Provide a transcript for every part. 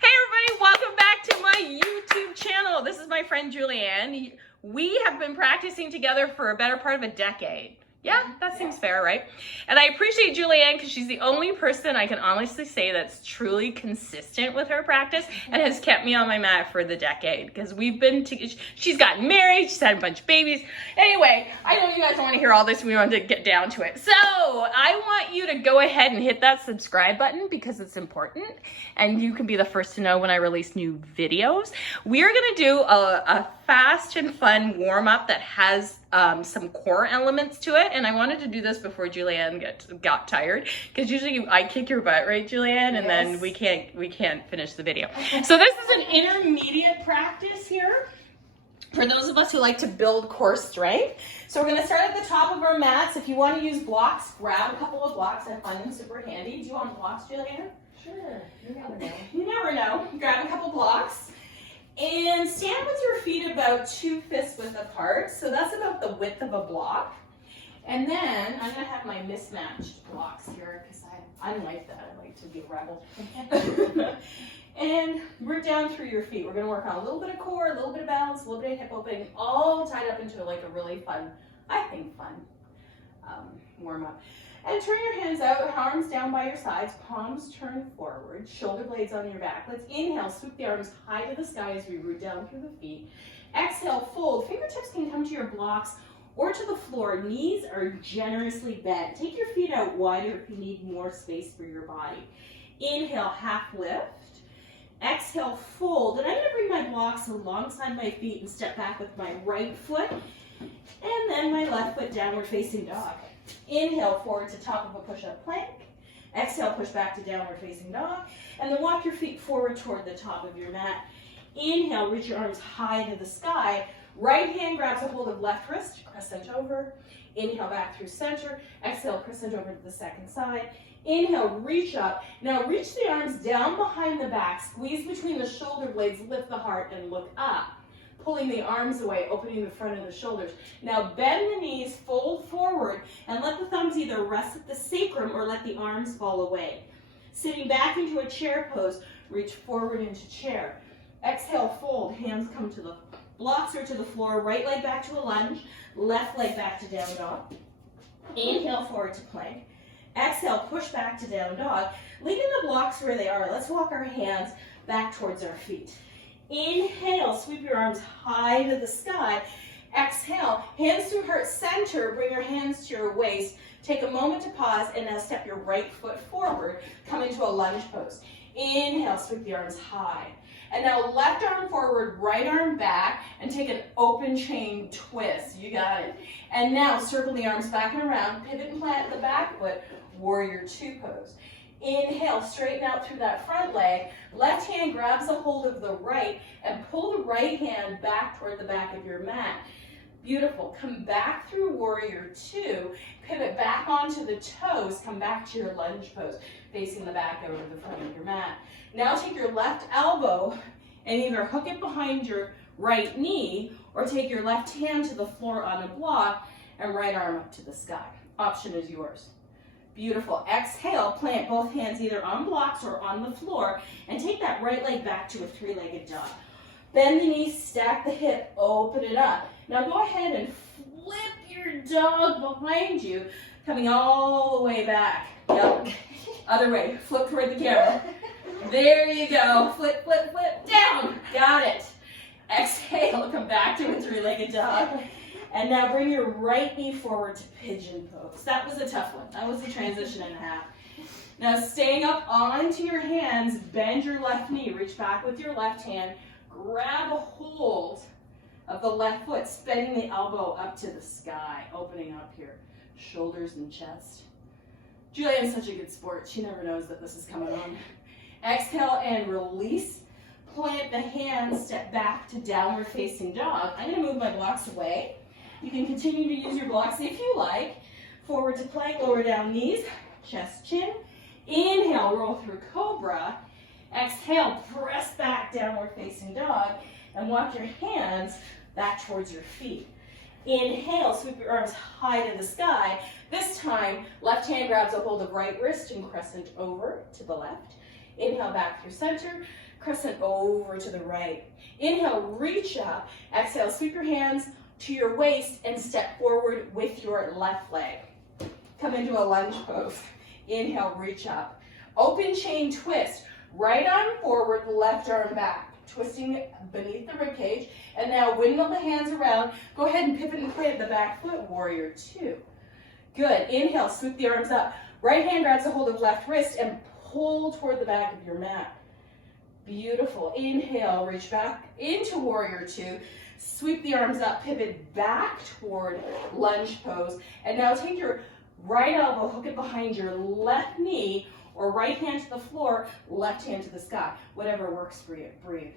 Hey everybody, welcome back to my YouTube channel. This is my friend Julianne. We have been practicing together for a better part of a decade. Yeah, that seems fair, right? And I appreciate Julianne because she's the only person I can honestly say that's truly consistent with her practice and has kept me on my mat for the decade. Because we've been, she's gotten married, she's had a bunch of babies. Anyway, I know you guys don't want to hear all this, we want to get down to it. So I want you to go ahead and hit that subscribe button because it's important and you can be the first to know when I release new videos. We are going to do a fast and fun warm up that has some core elements to it, and I wanted to do this before Julianne got tired because usually I kick your butt, right, Julianne? And then we can't finish the video. So this is an intermediate practice here for those of us who like to build core strength. So we're going to start at the top of our mats. If you want to use blocks, grab a couple of blocks. I find them super handy. Do you want blocks, Julianne? Sure. You never know. You never know. Grab a couple blocks. And stand with your feet about 2 fist width apart. So that's about the width of a block. And then I'm going to have my mismatched blocks here because I'm like that. I like to be a rebel. And work down through your feet. We're going to work on a little bit of core, a little bit of balance, a little bit of hip opening, all tied up into like a really fun, I think fun warm up. And turn your hands out, arms down by your sides, palms turn forward, shoulder blades on your back. Let's inhale, sweep the arms high to the sky as we root down through the feet. Exhale, fold. Fingertips can come to your blocks or to the floor. Knees are generously bent. Take your feet out wider if you need more space for your body. Inhale, half lift. Exhale, fold. And I'm going to bring my blocks alongside my feet and step back with my right foot. And then my left foot downward facing dog. Inhale, forward to top of a push-up plank. Exhale, push back to downward facing dog. And then walk your feet forward toward the top of your mat. Inhale, reach your arms high to the sky. Right hand grabs a hold of left wrist, crescent over. Inhale, back through center. Exhale, crescent over to the second side. Inhale, reach up. Now reach the arms down behind the back. Squeeze between the shoulder blades, lift the heart, and look up. Pulling the arms away, opening the front of the shoulders. Now bend the knees, fold forward, and let the thumbs either rest at the sacrum or let the arms fall away. Sitting back into a chair pose, reach forward into chair. Exhale, fold, hands come to the blocks or to the floor, right leg back to a lunge, left leg back to down dog. Inhale, forward to plank. Exhale, push back to down dog. Leaving the blocks where they are, let's walk our hands back towards our feet. Inhale, sweep your arms high to the sky. Exhale, hands through heart center, bring your hands to your waist. Take a moment to pause and now step your right foot forward. Come into a lunge pose. Inhale, sweep the arms high. And now left arm forward, right arm back, and take an open chain twist. You got it. And now circle the arms back and around, pivot and plant the back foot, warrior two pose. Inhale, straighten out through that front leg. Left hand grabs a hold of the right and pull the right hand back toward the back of your mat. Beautiful. Come back through warrior two. Pivot back onto the toes. Come back to your lunge pose, facing the back over the front of your mat. Now take your left elbow and either hook it behind your right knee or take your left hand to the floor on a block and right arm up to the sky. Option is yours. Beautiful. Exhale, plant both hands either on blocks or on the floor and take that right leg back to a three-legged dog. Bend the knees, stack the hip, open it up. Now go ahead and flip your dog behind you, coming all the way back. Yep. Other way. Flip toward the camera. There you go. Flip, flip, flip. Down. Got it. Exhale, come back to a three-legged dog. And now bring your right knee forward to pigeon pose. That was a tough one. That was a transition and a half. Now staying up onto your hands, bend your left knee. Reach back with your left hand. Grab a hold of the left foot, spreading the elbow up to the sky. Opening up here, shoulders and chest. Julianne's such a good sport. She never knows that this is coming on. Exhale and release. Plant the hands, step back to downward facing dog. I'm going to move my blocks away. You can continue to use your blocks if you like. Forward to plank, lower down knees, chest, chin. Inhale, roll through cobra. Exhale, press back, downward facing dog, and walk your hands back towards your feet. Inhale, sweep your arms high to the sky. This time, left hand grabs a hold of right wrist and crescent over to the left. Inhale back through center, crescent over to the right. Inhale, reach up. Exhale, sweep your hands to your waist and step forward with your left leg. Come into a lunge pose. Inhale, reach up. Open chain twist. Right arm forward, left arm back. Twisting beneath the rib cage. And now windmill the hands around. Go ahead and pivot and plant the back foot, warrior two. Good. Inhale, swoop the arms up. Right hand grabs a hold of left wrist and pull toward the back of your mat. Beautiful. Inhale, reach back into warrior two. Sweep the arms up, pivot back toward lunge pose. And now take your right elbow, hook it behind your left knee, or right hand to the floor, left hand to the sky. Whatever works for you. Breathe.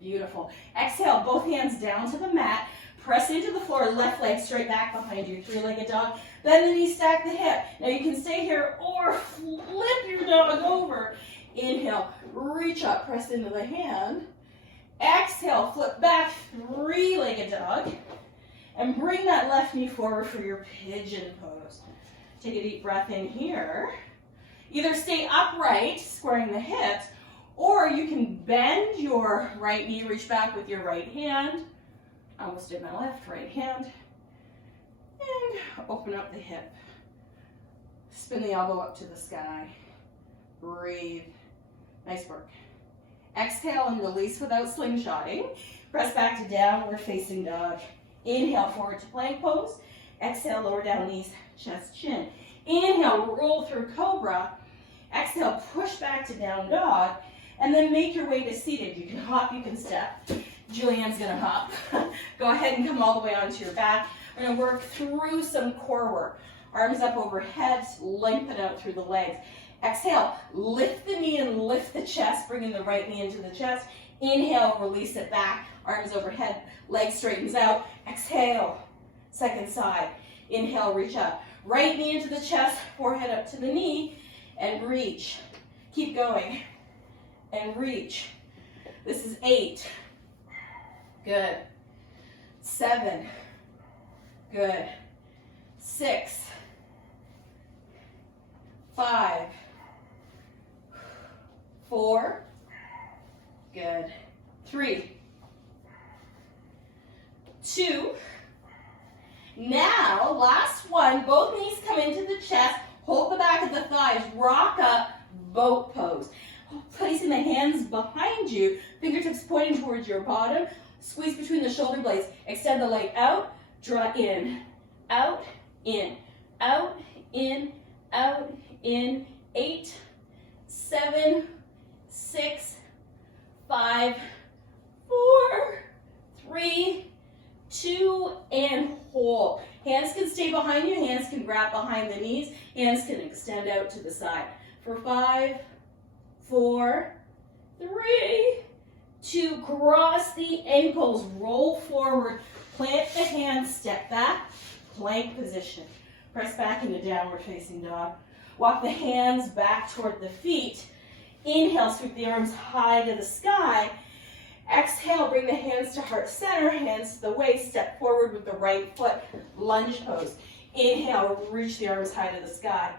Beautiful. Exhale, both hands down to the mat. Press into the floor, left leg straight back behind you, three-legged dog. Bend the knee, stack the hip. Now you can stay here or flip your dog over. Inhale, reach up, press into the hand. Exhale, flip back, three-legged dog. And bring that left knee forward for your pigeon pose. Take a deep breath in here. Either stay upright, squaring the hips, or you can bend your right knee, reach back with your right hand. I almost did my left, right hand. And open up the hip. Spin the elbow up to the sky. Breathe. Nice work. Exhale and release without slingshotting. Press back to downward facing dog. Inhale, forward to plank pose. Exhale, lower down knees, chest, chin. Inhale, roll through cobra. Exhale, push back to down dog. And then make your way to seated. You can hop, you can step. Julianne's gonna hop. Go ahead and come all the way onto your back. We're gonna work through some core work. Arms up overhead, lengthen out through the legs. Exhale, lift the knee and lift the chest, bringing the right knee into the chest. Inhale, release it back, arms overhead, leg straightens out. Exhale, second side. Inhale, reach up. Right knee into the chest, forehead up to the knee, and reach. Keep going, and reach. This is 8. Good. 7. Good. 6. 5. 4. Good. 3. 2. Now, last one. Both knees come into the chest. Hold the back of the thighs. Rock up, boat pose. Placing the hands behind you. Fingertips pointing towards your bottom. Squeeze between the shoulder blades. Extend the leg out. Draw in. Out, in. Out, in. Out, in. 8, 7, 6, 5, 4, 3, 2, and hold. Hands can stay behind you. Hands can grab behind the knees. Hands can extend out to the side. For 5, 4, 3, 2, cross the ankles, roll forward, plant the hands, step back, plank position. Press back into downward facing dog. Walk the hands back toward the feet. Inhale, sweep the arms high to the sky. Exhale, bring the hands to heart center, hands to the waist, step forward with the right foot, lunge pose. Inhale, reach the arms high to the sky.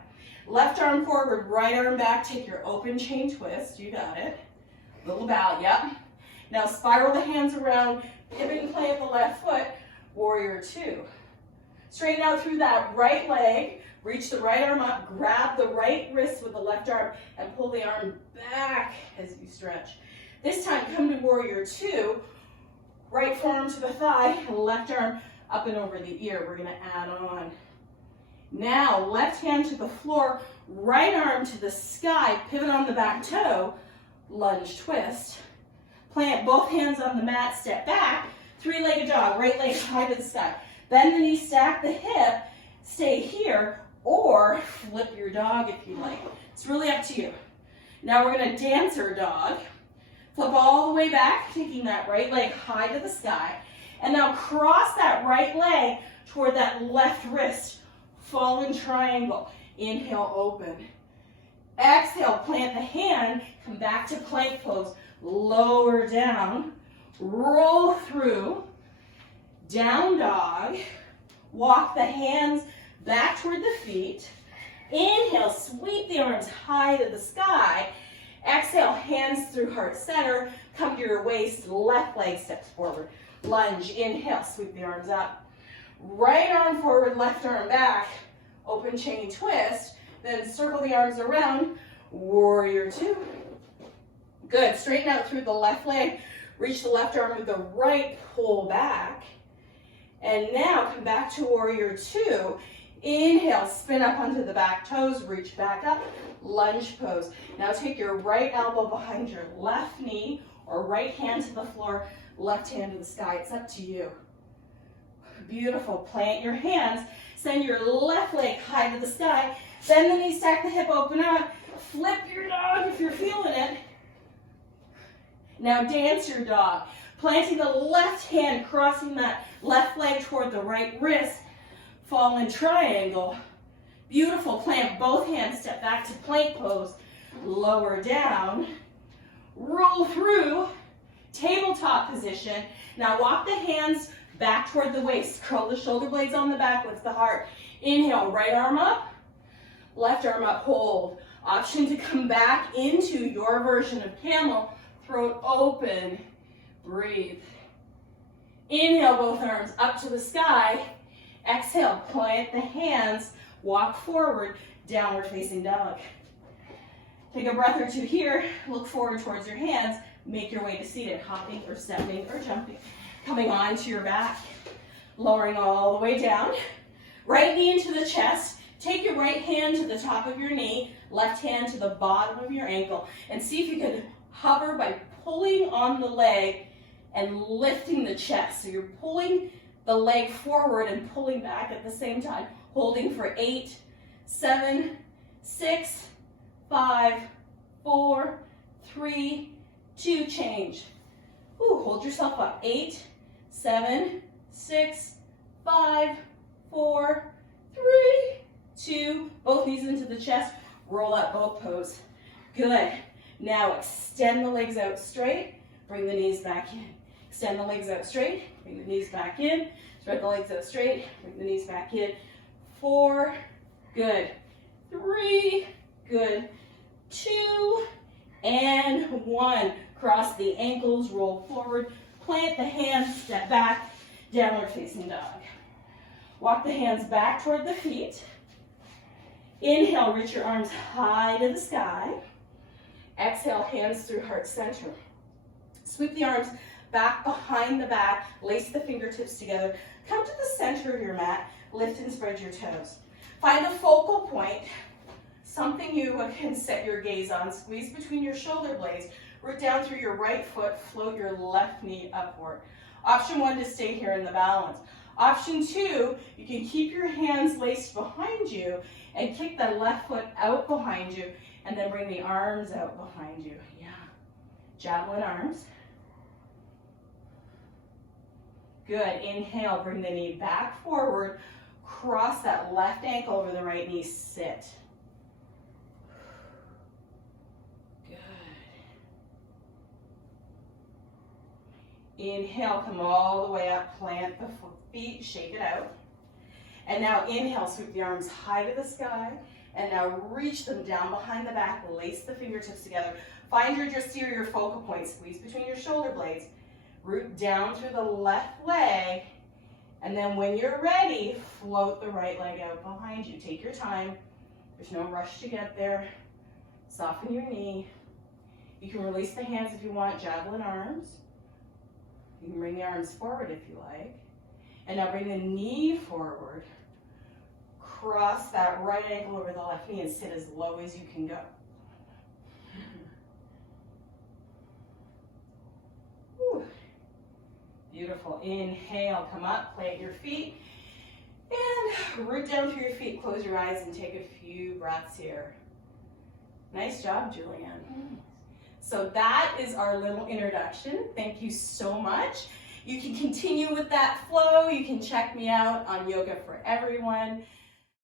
Left arm forward, right arm back, take your open chain twist, you got it. Little bow, yep. Now spiral the hands around, pivot and plant the left foot, warrior two. Straighten out through that right leg, reach the right arm up, grab the right wrist with the left arm, and pull the arm back as you stretch. This time, come to warrior two, right forearm to the thigh, left arm up and over the ear. We're gonna add on. Now, left hand to the floor, right arm to the sky, pivot on the back toe, lunge twist. Plant both hands on the mat, step back, three-legged dog, right leg high to the sky. Bend the knee, stack the hip, stay here, or flip your dog if you like. It's really up to you. Now we're gonna dancer dog. Flip all the way back, taking that right leg high to the sky. And now cross that right leg toward that left wrist. Fallen triangle. Inhale, open. Exhale, plant the hand, come back to plank pose. Lower down, roll through, down dog. Walk the hands back toward the feet. Inhale, sweep the arms high to the sky. Exhale, hands through heart center. Come to your waist, left leg steps forward. Lunge, inhale, sweep the arms up. Right arm forward, left arm back. Open chain twist. Then circle the arms around. Warrior two. Good, straighten out through the left leg. Reach the left arm with the right, pull back. And now come back to warrior two. Inhale, spin up onto the back toes, reach back up, lunge pose. Now take your right elbow behind your left knee or right hand to the floor, left hand to the sky. It's up to you. Beautiful. Plant your hands. Send your left leg high to the sky. Bend the knee, stack the hip, open up. Flip your dog if you're feeling it. Now dance your dog. Planting the left hand, crossing that left leg toward the right wrist. Fall in triangle. Beautiful. Plant both hands, step back to plank pose. Lower down. Roll through. Tabletop position. Now walk the hands back toward the waist. Curl the shoulder blades on the back, lift the heart. Inhale, right arm up. Left arm up, hold. Option to come back into your version of camel. Throat open. Breathe. Inhale, both arms up to the sky. Exhale, plant the hands, walk forward, downward facing dog. Take a breath or two here, look forward towards your hands, make your way to seated, hopping or stepping or jumping. Coming onto your back, lowering all the way down. Right knee into the chest, take your right hand to the top of your knee, left hand to the bottom of your ankle, and see if you can hover by pulling on the leg and lifting the chest. So you're pulling the leg forward and pulling back at the same time. Holding for 8, 7, 6, 5, 4, 3, 2, change. Ooh, hold yourself up. 8, 7, 6, 5, 4, 3, 2. Both knees into the chest. Roll up both pose. Good. Now extend the legs out straight. Bring the knees back in. Extend the legs out straight, bring the knees back in. Spread the legs out straight, bring the knees back in. 4, good. 3, good. 2, and 1. Cross the ankles, roll forward, plant the hands, step back, downward facing dog. Walk the hands back toward the feet. Inhale, reach your arms high to the sky. Exhale, hands through heart center. Sweep the arms back behind the back, lace the fingertips together. Come to the center of your mat, lift and spread your toes. Find a focal point, something you can set your gaze on. Squeeze between your shoulder blades, root down through your right foot, float your left knee upward. Option 1 to stay here in the balance. Option 2, you can keep your hands laced behind you and kick the left foot out behind you and then bring the arms out behind you. Yeah. Javelin arms. Good. Inhale, bring the knee back forward. Cross that left ankle over the right knee. Sit. Good. Inhale, come all the way up. Plant the feet, shake it out. And now inhale, sweep the arms high to the sky. And now reach them down behind the back. Lace the fingertips together. Find your posterior focal point. Squeeze between your shoulder blades. Root down through the left leg, and then when you're ready, float the right leg out behind you. Take your time. There's no rush to get there. Soften your knee. You can release the hands if you want, javelin arms. You can bring the arms forward if you like. And now bring the knee forward. Cross that right ankle over the left knee and sit as low as you can go. Whew. Beautiful. Inhale, come up, plant your feet, and root down through your feet. Close your eyes and take a few breaths here. Nice job, Julianne. So that is our little introduction. Thank you so much. You can continue with that flow. You can check me out on Yoga for Everyone.